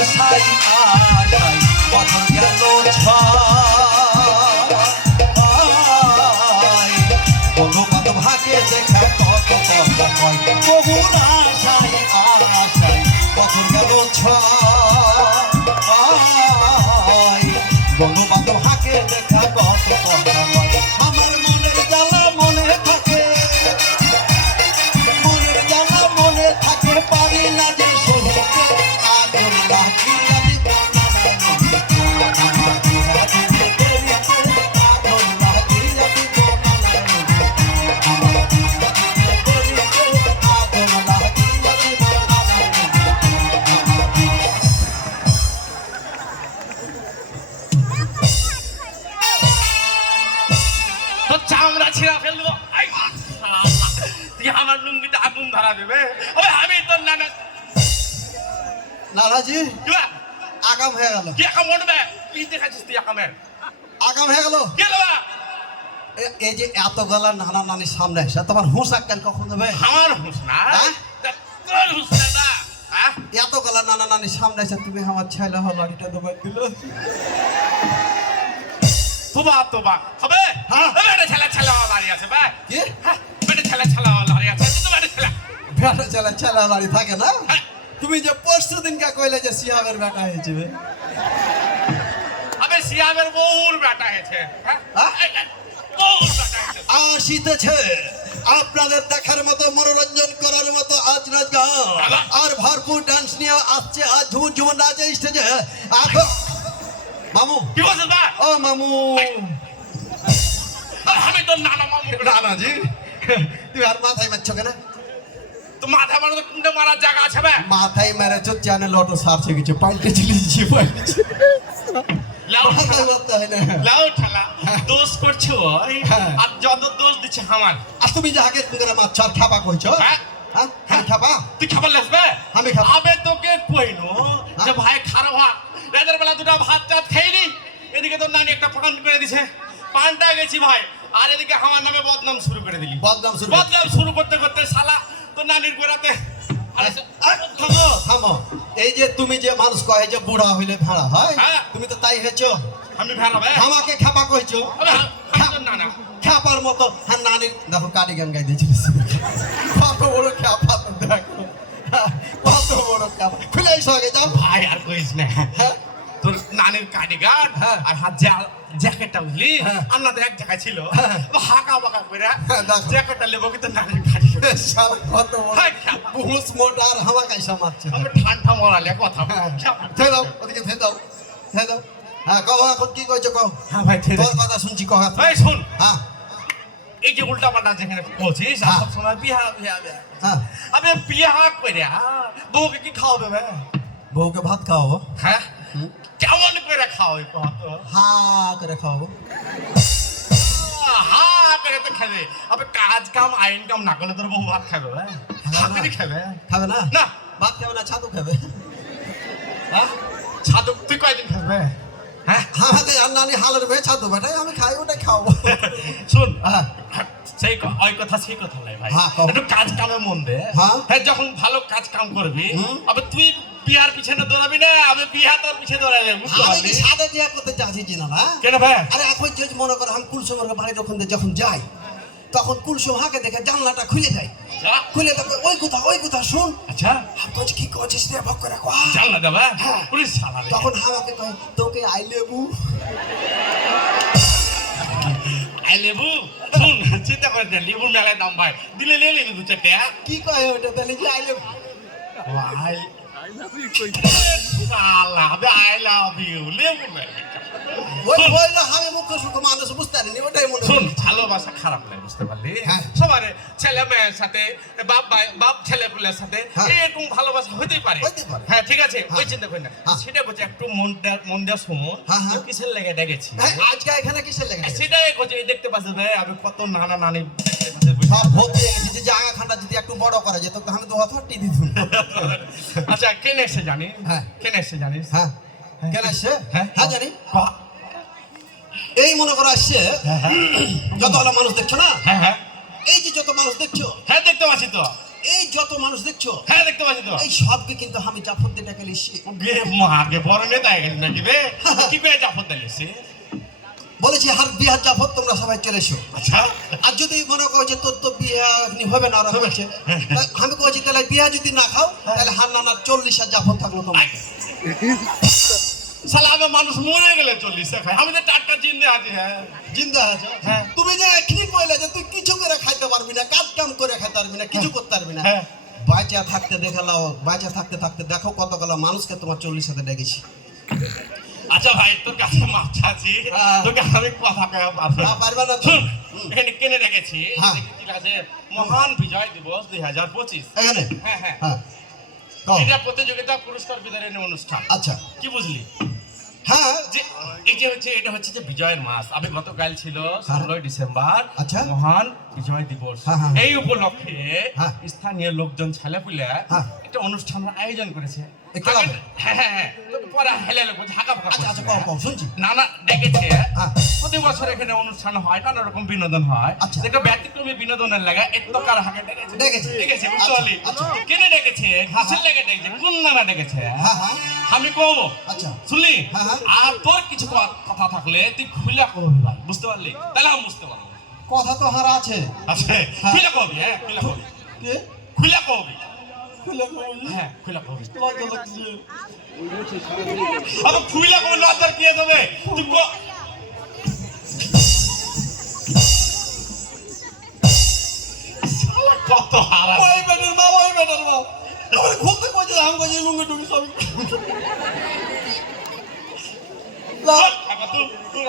আশাই আশাই বছর গেল ছয় বন্ধু বান্ধব ভাগে দেখা কত কথা কয় বহুর আশাই আশাই বছর গেল ছয় বন্ধু বান্ধব ভাগে দেখা কত কথা কয় আমার মনের জ্বালা মনে থাকে মনের জ্বালা মনে থাকে পারি না যে সহিতে আগুন লাগিয়া দিব না আমার দিহা দিতে দেরিতে আগুন লাগিয়া দিব না আমার দিহা দিতে দেরিতে আগুন লাগিয়া দিব না তো চামড়া ছিঁড়া ফেলবো তুই আমার লুঙ্গিতে আগুন ধরা দেবে ওই আমি তোর নানা নানাজি আগাম হয়ে গেল কি একা মরবে কি দেখাচ্ছিস তুই একামের আগাম হয়ে গেল গেল এই যে এত গলা নানা নানির সামনে এসে তোমার হুঁশ আক্কেন কখন দেবে আমার হুঁশ না হ্যাঁ? তোর হুঁশ না হ্যাঁ এত গলা নানা নানির সামনে এসে তুমি আমার ছেলে হলাড়িটা দেবে দিল তোবা তোবা হবে হ্যাঁ। বেটা ছেলে ছেলে দাঁড়িয়ে আছে ভাই কি বেটা ছেলে ছেলে দাঁড়িয়ে আছে তুই তো বেটা ছেলে বেটা ছেলে ছেলে হলাড়ি থাকে না হ্যাঁ। তুমি যে পরশু দিনকে কইলে যে সিয়াবের বেটা হয়েছে আবে সিয়ামের বউর বেটা হয়েছে হ্যাঁ হ্যাঁ? বউর বেটা হয়েছে আসিতেছে আপনাদের দেখার মতো মনোরঞ্জন করার মতো আজ রাত গান আর ভরপুর ডান্স নিয়ে আসছে আজ ঝুমুর ঝুমুর নাচে স্টেজে মামু কি বলছিস ভাই ও মামু আমি তোর নানা মামু নানাজি তুই আর মাথায় মারছো কেন তো মাথা মারা তো কুন্ডে মারার জায়গা আছে ভাই মাথায় মেরেছো চ্যানেল অটো সার্চে গেছে পাল্টে চিলিয়েছি পাল্টেছি লাউ মাথায় মারতে হয় না লাউ ঠালা দোষ করছো ওই হ্যাঁ। আর যত দোষ দিচ্ছে আমার আর তুমি যাকে তুমি করে মারছো আর খাপা কইছো হ্যাঁ হ্যাঁ হ্যাঁ খাপা তুই খাবার লাগবে আমি খাবো। আবে তোকে কইনো যে ভাই খারাপ হওয়া রাতের বেলা দুটো ভাত টাত খাইনি এদিকে তোর নানি একটা পান করে দিছে পানটা গেছি ভাই আর এদিকে আমার নামে বদনাম শুরু করে দিলি বদনাম শুরু করতে করতে শালা তোর নানির গোড়াতে থামো থামো এই যে তুমি যে মানুষ কয় যে বুড়া হইলে ভাড়া হয় হ্যাঁ। তুমি তো তাই হয়েছো আমি ভালো ভাই আমাকে খাপা কইছো নানা খাপার মতো হ্যাঁ নানির দেখো কাটি গান গাই দিয়েছিল কত বড় খাপা তো দেখো কত বড় খাপা খুলে এসো আগে যাও ভাই আর কইস না হ্যাঁ তোর নানির কাটিগার্ড হ্যাঁ। আর হাত জ্যাকেটটা বুঝলি হ্যাঁ। আপনাদের এক জায়গায় ছিল হ্যাঁ। হাঁকা বাঁকা করে হ্যাঁ, দেখো। জ্যাকেটটা নেবো কিন্তু নানির কাটিগার্ড শালা কত বড় হাই খাপা। পুহুস মোটা আর হাওয়া কাইসা মারছে আমরা ঠান্ডা মরালে কথা হ্যাঁ খাপা। থেয়ে দাও ওদিকে থেয়ে দাও থেয়ে দাও হ্যাঁ কও এখন কি কইছো কও হ্যাঁ ভাই ঠিক তোর কথা শুনছি কও এই শুন হ্যাঁ এই যে উল্টা পাল্টা যেখানে বলছিস হ্যাঁ। সব সময় বিহা বিহা বিহা হ্যাঁ আমি বিহা করে বউকে কি খাওয়াবে ভাই বউকে ভাত খাওয়াবো হ্যাঁ কেমন করে খাওয়াবে কত হা করে খাওয়াবো হা করে তো খাবে আবে কাজ কাম আইন কাম না করলে তোর বউ ভাত খাবে ভাই হাতে খাবে খাবে না না ভাত খাবে না ছাতু খাবে হ্যাঁ ছাদক তুই কয়দিন খাবে হ্যাঁ আমাকে আর নানি হালের মেয়ে ছাতু বেটাই আমি খাই ওটাই খাওয়াবো শুন হ্যাঁ সেই ওই কথা সেই কথা নয় ভাই হ্যাঁ, কও। একটু কাজ কামে মন দে হ্যাঁ। হ্যাঁ যখন ভালো কাজ কাম করবি হুম। আবে তুই বিয়ার পিছনে দৌড়াবি না আমি বিয়া তোর পিছনে দৌড়াবি বুঝতে আমি পারলি কি সাদা দিয়া করতে যাচ্ছি না না কেন ভাই আরে এখন যে মনে করো আমি কুলসুমের বাড়ি যখন যাই তখন কুলসুম হাঁকে দেখে জানলাটা খুলে দেয় খুলে দেখো ওই কথা শুন আচ্ছা কইছ কি করছিস রে ভক করে কয়া জাল না দেবা হ্যাঁ। পুলিশ সালা রে তখন আমাকে কয় তোকে আই লেবু আই লেবু শুন চিন্তা করে দে লেবুর মেলায় দাম ভাই দিলে নিয়ে নিবি দু চারটে কি কয় ওটা তাহলে কি আই লেবু ভাই সালা আবে আই লাভ ইউ লেবু মেলা ওই আমি মুখ সুখ মানুষ বুঝতে পারিনি ওটাই মনে শুন ভালোবাসা খারাপ লাগে বুঝতে পারলি হ্যাঁ। সবার ছেলে মেয়ের সাথে বাপ ছেলে পুলের সাথে হ্যাঁ। এরকম ভালোবাসা হতেই পারে হইতে পারে। হ্যাঁ ঠিক আছে ওই হ্যাঁ। চিন্তা করি না হ্যাঁ। সেটা বলছে একটু মন দেওয়া সময় হ্যাঁ, হ্যাঁ। কিসের লেগে ডেকেছি হ্যাঁ, আজকে এখানে কিসের লেগে সেটাই করছে এই দেখতে পাচ্ছি ভাই আমি কত নানা নানি দেখতে পাচ্ছি, বুঝলি? সব ভর্তি হয়ে গেছে যে জায়গা খানটা যদি একটু বড় করা যেত তাহলে তো হতো টিভি ধুন আচ্ছা কেন এসে জানিস হ্যাঁ। কেন এসে জানিস হ্যাঁ কেন আসছে হ্যাঁ। হ্যাঁ জানি ক- এই মনে করো আসছে হ্যাঁ হ্যাঁ যতগুলো মানুষ দেখছো না হ্যাঁ হ্যাঁ এই যে যত মানুষ দেখছো হ্যাঁ দেখতে পাচ্ছি তো এই যত মানুষ দেখছো, হ্যাঁ দেখতে পাচ্ছি তো। এই সবকে কিন্তু আমি জাফর দিয়ে ডেকে লিখছি। গে মহাগে বড় নেতা হয়ে গেছে নাকি রে? কি করে জাফর দিলেছে? বলেছি হার বিহার জাফর তোমরা সবাই চলে এসো। আচ্ছা আর যদি মনে করো যে তোর তো বিয়া এখনি হবে না, ওরা বলছে, আমি কইছি তাহলে বিয়া যদি না খাও তাহলে হার নানার 40 জাফর থাকলো তোমার। শালা আমি মানুষ মরে গেলে 40 খাই, আমি তো টাটকা জিন্দে আছি। হ্যাঁ জিন্দা আছো? হ্যাঁ। তুমি যে এখনি কইলে যে তুই কিছু করে খাইতে পারবি না, কাজ কাম করে খাইতে পারবি না, কিছু করতে পারবি না, হ্যাঁ। বাঁচা থাকতে দেখালাও, বাঁচা থাকতে থাকতে দেখো কতগুলো মানুষকে তোমার 40 সাথে ডেকেছি। আচ্ছা ভাই তোর কাছে মাপ চাচ্ছি, হ্যাঁ। তোকে আমি কথা কয়ে পারবো না না। পারবা না তো? শুন, এখানে কেনে রেখেছি, হ্যাঁ। কি আছে মহান বিজয় দিবস 2025। এখানে হ্যাঁ হ্যাঁ, হ্যাঁ কও। এটা প্রতিযোগিতা পুরস্কার বিতরণের অনুষ্ঠান। আচ্ছা কি বুঝলি? হ্যাঁ যে এই যে হচ্ছে এটা হচ্ছে যে বিজয়ের মাস। আমি গতকাল ছিল 16 ডিসেম্বর, আচ্ছা। মহান বিজয় দিবস। হ্যাঁ, হ্যাঁ। এই উপলক্ষে হ্যাঁ। স্থানীয় লোকজন ছেলেপুলে হ্যাঁ। একটা অনুষ্ঠানের আয়োজন করেছে। এ ক্লাব? হ্যাঁ হ্যাঁ হ্যাঁ, তোকে পরে হেলে লোক ঝাঁকা ফাঁকা আচ্ছা আচ্ছা করছে। কও কও শুনছি। নানা ডেকেছে, হ্যাঁ। প্রতি বছর এখানে অনুষ্ঠান হয়, নানা রকম বিনোদন হয়। আচ্ছা। একটা ব্যতিক্রমী বিনোদনের লাগা এতকার হাকে ডেকেছে। ডেকেছে। ডেকেছে বুঝতে আচ্ছা, পারলি? আচ্ছা। কেনে ডেকেছে? কিসের লাগা ডেকেছে? কোন নানা ডেকেছে? হ্যাঁ হ্যাঁ আমি কব, আচ্ছা শুনলি? হ্যাঁ, হ্যাঁ। আর তোর কিছু কথা থাকলে তুই খুলে কবি ভাই, বুঝতে পারলি? তাহলে আমি বুঝতে পারবো। কথা তো হারা আছে। আচ্ছা হ্যাঁ। খুলে কবি, হ্যাঁ খুলে কবি, কে খুলে কবি, খুলে কও? হ্যাঁ খুলে কবি। লজ্জা লাগছে। আবার খুলে কবি লজ্জার কি হবে? তুই শালা কত হারা। ওই বেটার মা, ওই বেটার মা। আমার খুলতে কইছে, আমি কইছি লুঙ্গি টুঙ্গি সব। তুই